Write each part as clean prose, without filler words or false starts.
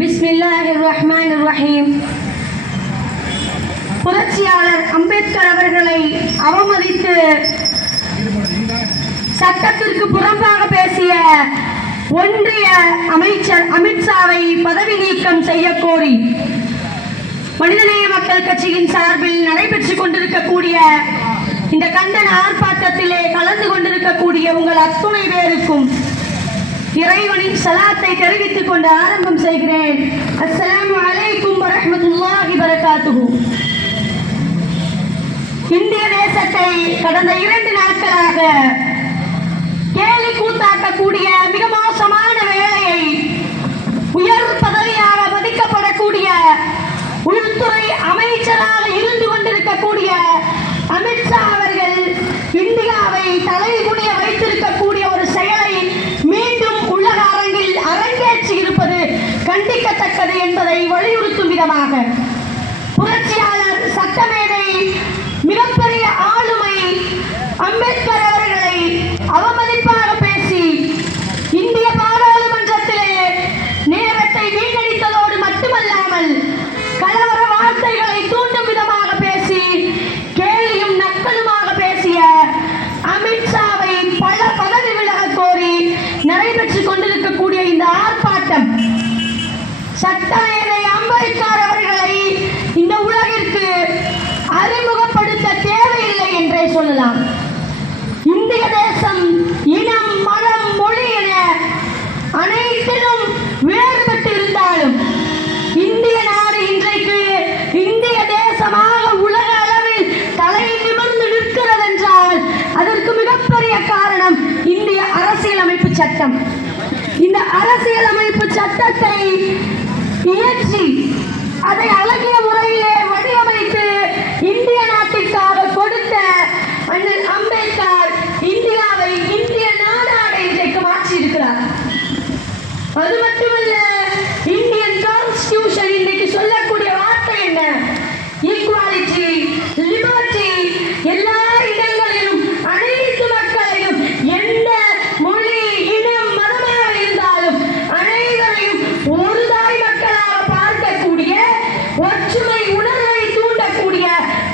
பிஸ்மில்லாஹிர் ரஹ்மானிர் ரஹீம். புரட்சியாளர் அம்பேத்கர் அவர்களை அவமதித்து சட்டத்திற்கு புறம்பாக பேசிய ஒன்றிய அமைச்சர் அமித்ஷாவை பதவி நீக்கம் செய்ய கோரி மனிதநேய மக்கள் கட்சியின் சார்பில் நடைபெற்றுக் கொண்டிருக்கக்கூடிய இந்த கண்டன ஆர்ப்பாட்டத்திலே கலந்து கொண்டிருக்கக்கூடிய உங்கள் அத்துணை பேருக்கும் இறைவனின் சலாத்தை தெரிவித்துக் கொண்டு ஆரம்பம் செய்கிறேன். அஸ்ஸலாமு அலைக்கும் வரஹ்மத்துல்லாஹி வபரகாத்துஹு. இந்திய தேசத்தை கடந்த 2 நாட்களாக கேலி கூத்தாக்கக்கூடிய மிக மோசமான வேலையை உயர் பதவியாக மதிக்கப்படக்கூடிய உள்துறை அமைச்சராக இருந்து கொண்டிருக்கக்கூடிய அமித்ஷா அவர்கள் இந்தியாவை தலைகுனிய வைத்திருக்கக்கூடிய ஒரு செயலை மீண்டும் உலக அரங்கில் அரங்கேற்றி இருப்பது கண்டிக்கத்தக்கது என்பதை வலியுறுத்தும் விதமாக புரட்சியாளர் சட்டமேதை மிகப்பெரிய ஆளுமை அம்பேத்கர் அவர்களை அவமதிப்பாக பேசி இந்திய பாராளுமன்றத்திலே நேரத்தை வீணடித்ததோடு மட்டுமல்லாமல் கலவர வார்த்தைகளை தூண்டும் விதமாக பேசி கேலியும் நக்கலுமாக பேசிய அமித்ஷாவை பல பதவி விலக கோரி நடைபெற்றுக் கொண்டிருக்கக்கூடிய இந்த ஆர்ப்பாட்டம் சட்டமேதை அம்பேத்கர் அவர்களை இந்த உலகிற்கு அறிமுகப்படுத்த தேவையில்லை என்றே சொல்லலாம். இந்திய தேசம் இனம், மதம், மொழி என அனைத்திலும் வேறுபட்டு இருந்தாலும் இந்திய நாடு இன்றைக்கு இந்திய தேசமாக உலக அளவில் தலை நிமிர்ந்து நிற்கிறது என்றால் அதற்கு மிகப்பெரிய காரணம் இந்திய அரசியலமைப்பு சட்டம். இந்த அரசியலமைப்பு சட்டத்தை இயற்றி அதை அழகிய முறையிலே வடிவமைத்து இந்திய நாட்டிற்காக கொடுத்த அண்ணல் அம்பேத்கர் இந்தியாவை இந்திய நாடாக இன்றைக்கு மாற்றி இருக்கிறார். அது மட்டுமல்ல, இந்தியன் கான்ஸ்டிடியூஷன் இன்றைக்கு சொல்லக்கூடிய வார்த்தை என்ன? ஈக்குவாலிட்டி, லிபர்ட்டி, எல்லா இடங்களிலும் அனைத்து மக்களையும் எந்த மொழி, இனம், மதமாக இருந்தாலும் அனைவரையும் ஒரு தாய் மக்களாக பார்க்கக்கூடிய ஒற்றுமை உணர்வை தூண்டக்கூடிய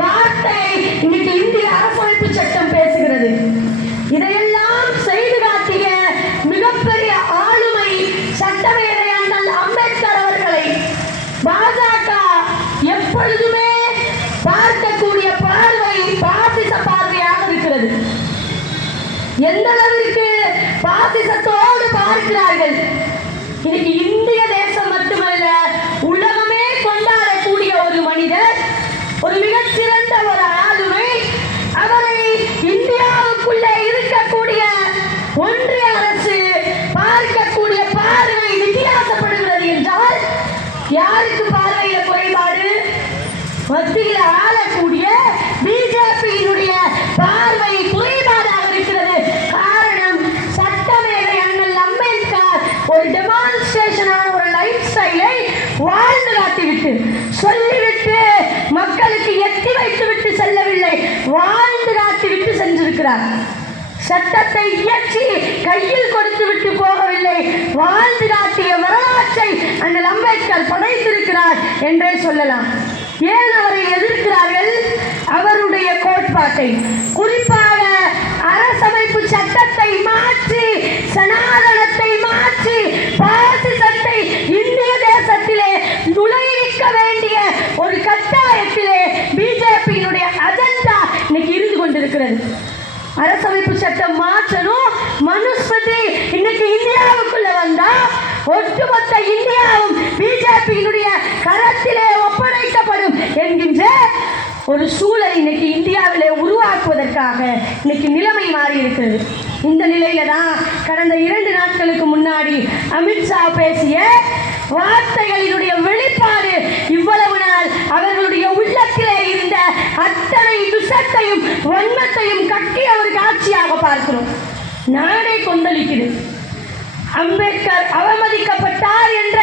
வார்த்தை இன்னைக்கு இந்திய அரசமைப்பு சட்டம் பேசுகிறது. இதையெல்லாம் செய்து காட்டிய மிகப்பெரிய ஆளுமை சட்டமேதை அண்ணல் அம்பேத்கர் அவர்களை பாஜக எப்பொழுதுமே பார்க்கக்கூடிய பார்வை பாசிச பார்வையாக இருக்கிறது. எந்த அளவிற்கு பாசிசத்தோடு பார்க்கிறார்கள். இன்னைக்கு இந்திய தேசம் மட்டுமல்ல, உலகமே கொண்டாடக்கூடிய ஒரு மனிதர், ஒரு மிகச்சிறந்த ஒரு ஆளுமை, அவரை இந்தியாவுக்குள்ளே இருக்கக்கூடிய ஒன்றிய அரசு பார்க்கக்கூடிய பார்வை வித்தியாசப்படுகிறது என்றால் யாருக்கு பார்வையில குறைபாடு? மத்தியில் ஆளக்கூடிய பிஜேபியினுடைய பார்வை குறைபாடாக இருக்கிறது. காரணம், சட்டமேதை அண்ணல் அம்பேத்கர் ஒரு டெமான்ஸ்ட்ரேஷனான ஒரு லைஃப் ஸ்டைலை வாழ்ந்து காட்டிவிட்டு சொல்லிவிட்டு மக்களுக்கு எட்டி வைத்துவிட்டு செல்லவில்லை, வாழ்ந்து காட்டிவிட்டு சென்றிருக்கிறார். சட்டத்தை இயற்றி கையில் கொடுத்து விட்டு போகவில்லை, வாழ்ந்து காட்டிய வரலாற்றை அண்ணல் அம்பேத்கர் படைத்திருக்கிறார் என்றே சொல்லலாம். ஏன் அவரை எதிர்க்கிறார்கள்? அவருடைய கோட்பாட்டை, குறிப்பாக அரசமைப்பு சட்டத்தை மாற்றி, சனாதனத்தை மாற்றி, பாசிசத்தை இந்திய தேசத்திலே நுழைவிக்க வேண்டிய ஒரு கட்டாயத்திலே பிஜேபியினுடைய அஜெண்டா இன்னைக்கு இருந்து கொண்டிருக்கிறது. அரசமைப்பு சட்டம் மாற்றணும், மனுஸ்மிருதி இன்னைக்கு இந்தியாவுக்குள்ள வந்தா ஒட்டுமொத்த இந்தியாவும் பிஜேபியினுடைய கரத்திலே ஒப்படைக்கப்படும் என்கின்ற ஒரு சூழலை இன்னைக்கு இந்தியாவிலே உருவாக்குவதற்காக இன்னைக்கு நிலைமை மாறி இருக்கிறது. இந்த நிலையில தான் கடந்த 2 நாட்களுக்கு முன்னாடி அமித்ஷா பேசிய வார்த்தைகளினுடைய வெளிப்பாடு இவ்வளவு நாள் அவர்களுடைய உள்ளத்திலே இருந்த அத்தனை விஷத்தையும் வன்மத்தையும் கட்டிய ஒரு காட்சியாக பார்க்கிறோம். நாடே கொந்தளிக்குது. அம்பேத்கர் அவமதிக்கப்பட்டார் என்ற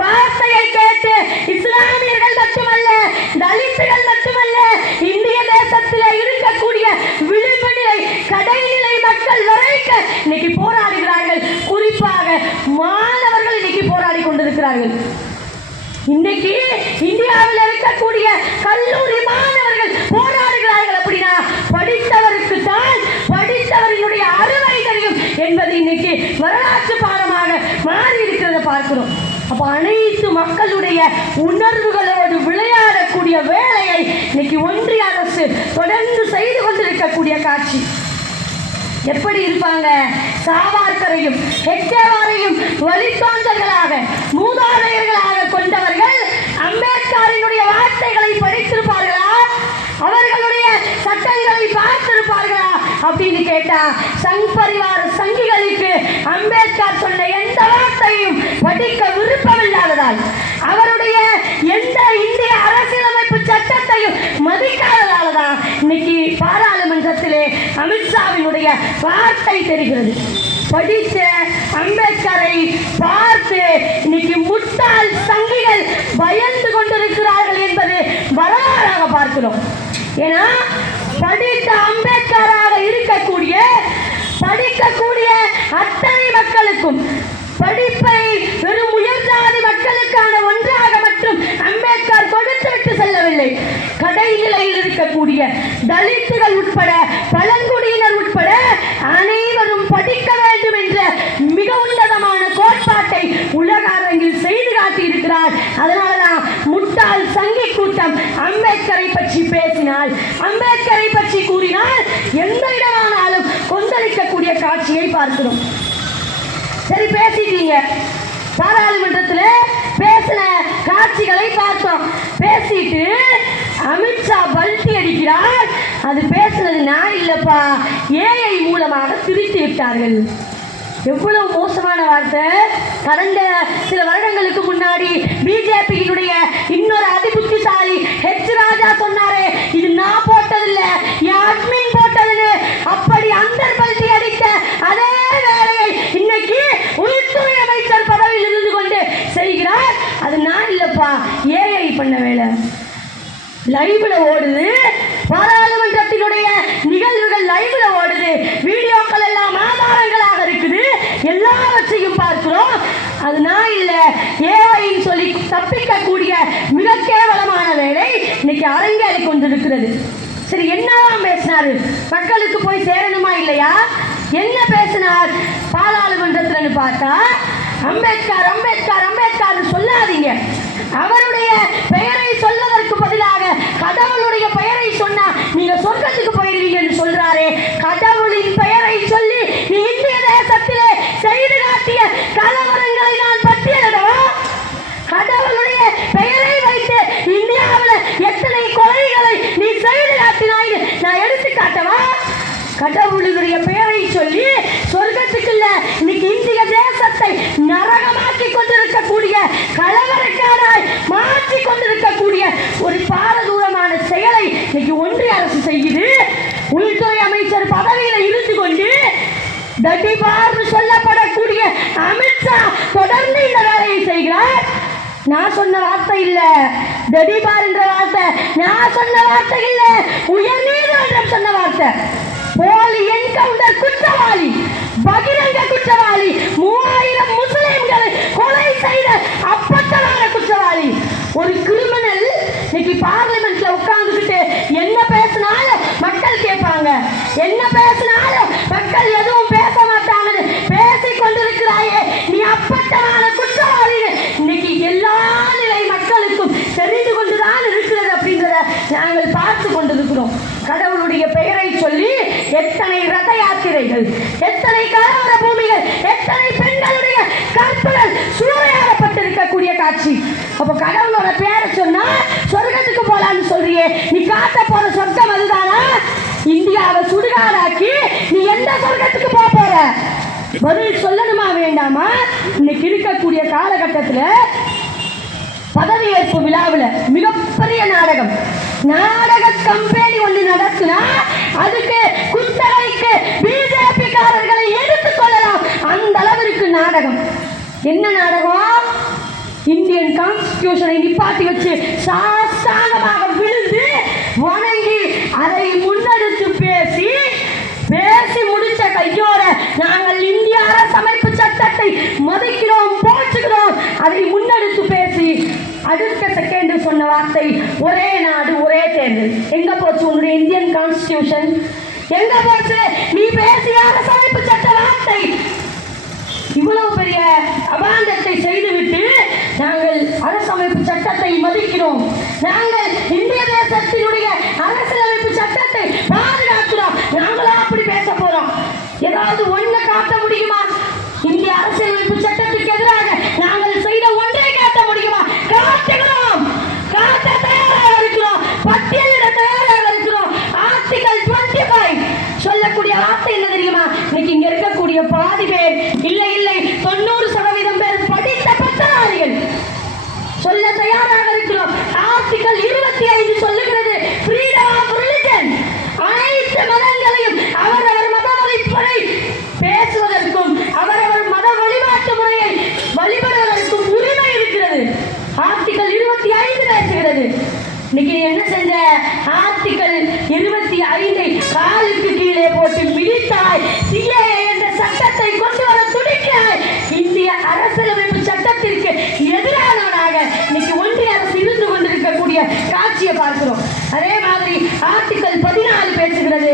வார்த்தையை கேட்டு இஸ்லாமியர்கள் மட்டுமல்ல, தலித்துகள் மட்டுமல்ல, இந்திய தேசத்தில் இருக்கக்கூடிய விளிம்பு நிலை, கடைநிலை மக்கள் வரைக்கும் இன்னைக்கு போராடுகிறார்கள். குறிப்பாக மாணவர்கள் இன்னைக்கு போராடி கொண்டிருக்கிறார்கள். இன்னைக்கு இந்தியாவில் இருக்கக்கூடிய கல்லூரி மாணவர்கள் போராடுகிறார்கள். அப்படின்னா படித்தவருக்கு தான் படித்தவர்களுடைய அறுவை தெரியும் என்பது இன்னைக்கு வரலாற்று பாடமாக மாறி இருக்கிறத பார்க்கிறோம். அப்ப அனைத்து மக்களுடைய உணர்வுகளோடு விளையாடக்கூடிய வேலையை இன்னைக்கு ஒன்றிய அரசு தொடர்ந்து செய்து கொண்டிருக்கக்கூடிய காட்சி. எப்படி இருப்பாங்க? சாவர்கரையும் ஹெட்கேவாரையும் வழித்தோன்றல்களாக மூதாதையர்களாக கொண்டவர்கள் அம்பேத்கரினுடைய வார்த்தைகளை படித்திருப்பார்களா? அவர்களுடைய சட்டங்களை பார்த்திருப்பார்களா அப்படின்னு கேட்டா சங் பரிவார சங்கிகளுக்கு அம்பேத்கர் சொன்ன எந்த வார்த்தையும் படிக்க விருப்பமில்லாததால், அவருடைய எந்த இந்திய அரசியலமைப்பு சட்டத்தையும் மதிக்காததால் தான் இன்னைக்கு பாராளுமன்றத்திலே அமித்ஷாவினுடைய வார்த்தை தெரிகிறது. படித்த அம்பேத்கரை பார்த்து இன்னைக்கு முட்டாள் சங்கிகள் பயந்து கொண்டிருக்கிறார்கள் என்பது வரலாறாக பார்க்கிறோம். ஏன்னா படித்த அம்பேத்கராக படிக்கக்கூடிய அத்தனை மக்களுக்கும் படிப்பை வெறும் உயர்ஜாதி மக்களுக்கான ஒன்றாக மட்டும் அம்பேத்கர் கொடுத்து விட்டு செல்லவில்லை. கடைநிலையில் இருக்கக்கூடிய தலித்துகள் உட்பட பழங்குடியினர் உட்பட அனைவரும் படிக்க வேண்டும் என்ற மிக உன்னதமான கோட்பாட்டை உலக அரங்கில் செய்து காட்டியிருக்கிறார். அதனாலதான் முட்டாள் சங்கி கூட்டம் அம்பேத்கரை பற்றி பேசினால், அம்பேத்கரை பற்றி கூறினால் எந்த இடமானாலும் கொந்தளிக்கக்கூடிய காட்சியை பார்க்கிறோம். சரி, பேசிட்டீங்க. பாராளுமன்றத்தில் பேசின காட்சிகளை பார்த்தோம். பேசிட்டு அமித்ஷா பல்டி அடிக்கிறார். அது பேசுனது நான் இல்லப்பா, ஏஐ மூலமாக திருத்தி விட்டார்கள். எவ்வளவு மோசமான வார்த்தை! கடந்த சில வருடங்களுக்கு முன்னாடி பிஜேபியினுடைய இன்னொரு அதிபுத்திசாலி ஹெச் ராஜா சொன்னாரே, இது நான் போட்டதில்ல, என் அட்மின் போட்டது. அப்படி அந்தர் பல்டி அடித்த அதே வேலையை இன்னைக்கு உள்துறை அமைச்சர் பதவியில் இருந்து கொண்டு செய்கிறார். அது நான் இல்லப்பா, ஏஐ பண்ண வேலை. லைவ்ல ஓடுது, பாராளுமன்றத்தினுடைய நிகழ்வுகள் லைவ்ல ஓடுது, வீடியோக்கள் எல்லாம் ஆதாரங்களாக இருக்குது, எல்லாவற்றையும் பார்க்கிறோம். அது நான் இல்ல, ஏஐன்னு சொல்லி தப்பிக்கக்கூடிய மிக கேவலமான வேலை இன்னைக்கு அரங்கேறி கொண்டிருக்கிறது. சரி, என்னதான் பேசினாரு? மக்களுக்கு போய் சேரணுமா இல்லையா? என்ன பேசினார் பாராளுமன்றத்தில் பார்த்தா, அம்பேத்கர் அம்பேத்கர் அம்பேத்கர் சொல்லாதீங்க, அவருடைய பெயரை சொல்வதற்கு பதிலாக கடவுளுடைய பெயரை சொன்னா நீங்க சொர்க்கத்துக்கு போயிருவீங்கன்னு சொல்றாரே. கடவுளின் பெயரை சொல்லி நீ இந்திய தேசத்திலே செய்து காட்டிய கலவரங்களை நான் பட்டியலிடவா? கடவுளுடைய பெயரை வைத்து இந்தியாவில் எத்தனை கொலைகளை நீ செய்து காட்டினாய் நான் எடுத்து காட்டவா? கடவுளுடைய பெயரை சொல்லி சொர்க்கத்துக்குள்ள இன்னைக்கு இந்திய தேசத்தை நரகமாக்கி கொண்டிருக்கக்கூடிய, கலவரக்காராய் மாற்றி கொண்டிருக்கக்கூடிய ஒரு பாரதூரமான செயலை இன்னைக்கு ஒன்றிய அரசு செய்யுது. உள்துறை அமைச்சர் பதவியில இருந்து கொண்டு தடிபார்னு சொல்லப்படக்கூடிய அமித்ஷா தொடர்ந்து இந்த வேலையை செய்கிறார். நான் சொன்ன வார்த்தை இல்ல, தடிபார் என்ற வார்த்தை நான் சொன்ன வார்த்தை இல்ல, உயர் நீதிமன்றம் சொன்ன வார்த்தை. போலி என்கவுண்டர் குற்றவாளி, பகிரங்க குற்றவாளி, 3000 முஸ்லிம்களை கொலை செய்த அப்பட்டமான குற்றவாளி, ஒரு கிரிமினல் இன்னைக்கு பார்லிமெண்ட்ல உட்கார்ந்துக்கிட்டு என்ன பேசினாலும் மக்கள் கேட்பாங்க, என்ன பேசினாலும் மக்கள் எதுவும் பேச மாட்டாங்கன்னு பேசிக் கொண்டிருக்கிறாயே, நீ அப்பட்டமான குற்றவாளி இன்னைக்கு எல்லா நிலை மக்களுக்கும் தெரிந்து கொண்டுதான் இருக்கிறது அப்படின்றத நாங்கள் பார்த்து கொண்டிருக்கிறோம். கடவுளுடைய பெயரை சொல்லி எத்தனை ரத யாத்திரைகள், எத்தனை கலவர பூமிகள், எத்தனை பெண்களுடைய கற்புகள் சூறையாடப்பட்டிருக்கக்கூடிய காட்சி. அப்ப கடவுளோட பேரை சொன்னா சொர்க்கத்துக்கு போலான்னு சொல்றியே, நீ காட்ட போற சொர்க்கம் அதுதானா? இந்தியாவை சுடுகாடாக்கி நீ எந்த சொர்க்கத்துக்கு போற? பதில் சொல்லணுமா வேண்டாமா? இன்னைக்கு இருக்கக்கூடிய காலகட்டத்தில் பதவியேற்பு விழாவில் மிகப்பெரிய நாடக கம்பெனி ஒன்று நடத்தினா அதுக்கு குத்தகைக்கு பிஜேபி காரர்களை எடுத்துக் கொள்ளலாம், அந்த அளவிற்கு நாடகம். என்ன நாடகம்? இந்தியன் கான்ஸ்டிடியூஷனை நிப்பாட்டி வச்சு சாஸ்தாங்கமாக விழுந்து வணங்கி அதை முன்னெடுத்து பேசி முடிச்ச கையோட நாங்கள் இந்திய அரசமைப்பு சட்டத்தை மதிக்கிறோம், போற்றுகிறோம், அதை முன்னெடுத்து பேசி அடுத்த செகண்ட் சொன்ன வார்த்தை ஒரே நாடு ஒரே தேர்தல். எங்க போச்சு உன்னுடைய இந்தியன் கான்ஸ்டிடியூஷன்? எங்க போச்சு நீ பேசிய அரசமைப்பு சட்ட வார்த்தை? இவ்வளவு பெரிய அபாண்டத்தை செய்துவிட்டு நாங்கள் அரசமைப்பு சட்டத்தை மதிக்கிறோம், நாங்கள் இந்திய தேசத்தினுடைய அரசியலமைப்பு சட்டத்தை பாதுகாக்கிறோம், நாங்களா அப்படி பேச போறோம்? ஏதாவது ஒண்ணு காட்ட முடியுமா? இந்திய அரசியலமைப்பு சட்டத்துக்கு எதிராக நாங்கள் செய்த ஒன்றை காட்ட முடியுமா? காட்டுகிறோம், காட்ட தயாராக இருக்கிறோம், பட்டியலிட தயாராக இருக்கிறோம். ஆர்டிகல் 25 சொல்லக்கூடிய வார்த்தை என்ன தெரியுமா? இன்னைக்கு இங்க இருக்கக்கூடிய பாதி பேர் இல்லை இல்லை 90% பேர் படித்த பட்டதாரிகள் சொல்ல தயாராக இருக்கிறோம். ஆர்டிகல் 25 சொல்லுகிறது ஃப்ரீடம் ஆஃப் ரிலிஜன். அனைத்து மதங்களையும் அவரவர் மத வழிமுறை பேசுவதற்கும் அவரவர் மத வழிபாட்டு முறையை வழிபடுவதற்கும் உரிமை இருக்கிறது. ஆர்டிகல் 25 பேசுகிறது. இன்னைக்கு என்ன செஞ்ச? ஆர்டிகல் 25 காலுக்கு கீழே போட்டு மிதித்தாய். சிஏஏ என்ற சட்டத்தை கொண்டு வர துடிக்கிறாய். இந்திய அரசியலமைப்பு சட்டத்திற்கு எதிரானவனாக இன்னைக்கு ஒன்றிய அரசு இருந்து கொண்டிருக்கக்கூடிய காட்சியை பார்க்கிறோம். அதே மாதிரி ஆர்டிகல் 14 பேசுகிறது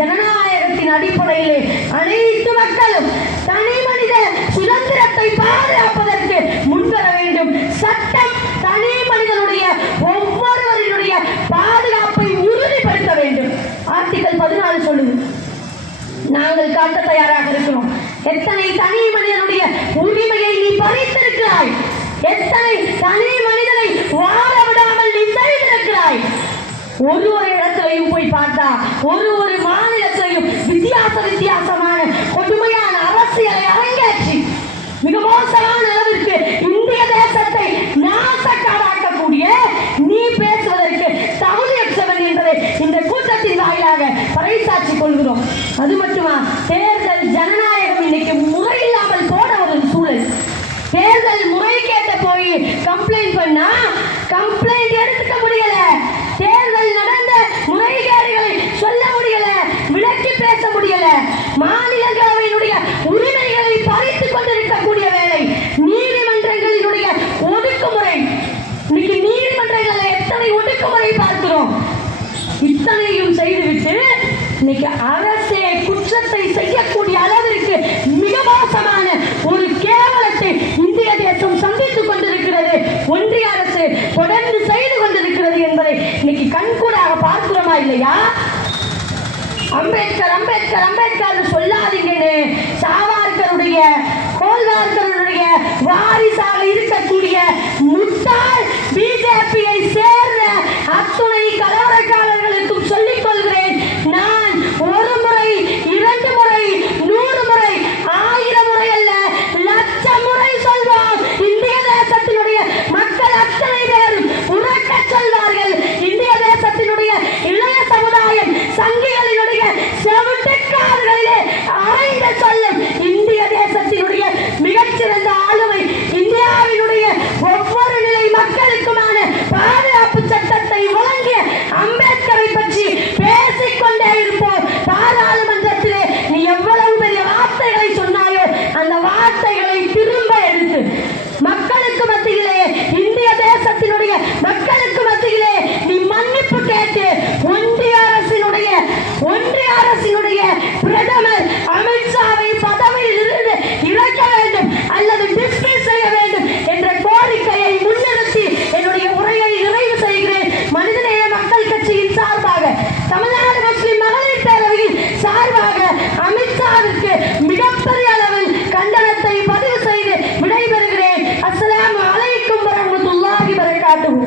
ஜனநாயகத்தின் அடிப்படையிலே அனைத்து மக்களும் தனி மனித சுதந்திரத்தை பாதுகாப்பதற்கு முன்வர வேண்டும். சட்டம் தனி மனிதனுடைய ஒவ்வொருவரினுடைய பாதுகாப்பை உறுதிப்படுத்த வேண்டும். ஆர்டிகல் 14 சொல்லுது. நாங்கள் காட்ட தயாராக இருக்கிறோம். எத்தனை தனி மனிதனுடைய உரிமையை நீ பறித்திருக்கிறாய், எத்தனை தனி மனிதனை வாழ விடாமல் நீ செய்திருக்கிறாய். ஒரு இடத்திலையும் போய் பார்த்தா ஒரு மாநிலத்திலையும் வித்தியாசமான கொடுமையான அரசியலை அரங்கேற்றி மிக மோசமான அளவிற்கு இந்திய தேசத்தை நாசக்காடாக்கக்கூடிய நீ பேசுவதற்கு தகுதியற்றவன் என்பதை இந்த கூட்டத்தின் வாயிலாக பறைசாற்றிக் கொள்கிறோம். அது மட்டுமா, தேர்தல் ஜனநாயகம் இன்னைக்கு முறையில்லாமல் போன ஒரு சூழல். தேர்தல் முறை கேட்ட போய் கம்ப்ளைண்ட் பண்ணா கம்ப்ளைண்ட் எடுத்துக்க முடியல, தேர்தல் நடந்த முறைகேடுகளை சொல்ல முடியல, விளக்கி பேச முடியல. மாநிலங்களவையினுடைய உரிமைகளை பறித்துக் கொண்டிருக்கக்கூடிய வேலை நீதிமன்றங்களினுடைய ஒடுக்குமுறை. இன்னைக்கு நீதிமன்றங்களில் எத்தனை ஒடுக்குமுறை பார்க்கிறோம். இத்தனையும் செய்துவிட்டு இன்னைக்கு அரசே குற்றத்தை செய்யக்கூடிய அளவிற்கு மிக மோசமான ஒரு கேவலத்தை இந்திய தேசம் சந்தித்துக் கொண்டிருக்கிறது. ஒன்றிய அரசு தொடர்ந்து செய்து கொண்டிருக்கிறது என்பதை இன்னைக்கு கண்கூடாக பார்க்கிறோமா இல்லையா? அம்பேத்கர் அம்பேத்கர் அம்பேத்கர் சொல்லாதீங்கன்னு சாவர்கருடைய கோல்வார்கருடைய வாரிசாக இருக்கக்கூடிய முட்டாள் பிஜேபியை சேர்ந்த அத்துணை கலவரக்காரர்களுக்கும் சொல்லிக் கொள்கிறேன். நான் ஒரு முறை 2 முறை 100 முறை 1000 முறை அல்ல, லட்சம் முறை சொல்வோம். இந்திய தேசத்தினுடைய மக்கள் அத்தனை பேரும் உறக்க சொல்வார்கள். இந்திய தேசத்தினுடைய இளைய சமுதாயம் சங்கிகளினுடைய செவிட்டுக்காரர்களிலே அறைந்து சொல்லும் இந்திய தேசத்தினுடைய மிகச்சிறந்த ஆளுமை இந்தியாவினுடைய ஒவ்வொரு நிலை மக்களுக்குமான பாதுகாப்பு சட்டத்தை வழங்கிய அம்பேத்கரை பற்றி பேசிக்கொண்டே இருப்போம். பாராளுமன்றத்திலே நீ எவ்வளவு பெரிய வார்த்தைகளை சொன்னாயோ அந்த வார்த்தைகளை திரும்ப எடுத்து மக்களுக்கு மத்தியிலே, இந்திய தேசத்தினுடைய மக்களுக்கு மத்தியிலே நீ மன்னிப்பு கேட்டு ஒன்றிய அரசினுடைய பிரதமர் அமித்ஷாவை பதவியில் இருந்து இறக்க வேண்டும் அல்லது டிஸ்மிஸ் செய்ய வேண்டும் என்ற கோரிக்கையை முன்னிறுத்தி என்னுடைய உரையை நிறைவு செய்கிறேன். மனிதநேய மக்கள் கட்சியின் சார்பாக, தமிழ்நாடு முஸ்லிம் மகளிர் பேரவையின் சார்பாக அமித்ஷாவிற்கு மிகப்பெரிய அளவில் கண்டனத்தை பதிவு செய்து விடைபெறுகிறேன். அஸ்ஸலாமு அலைக்கும் வரஹ்மத்துல்லாஹி வபரகாத்துஹு.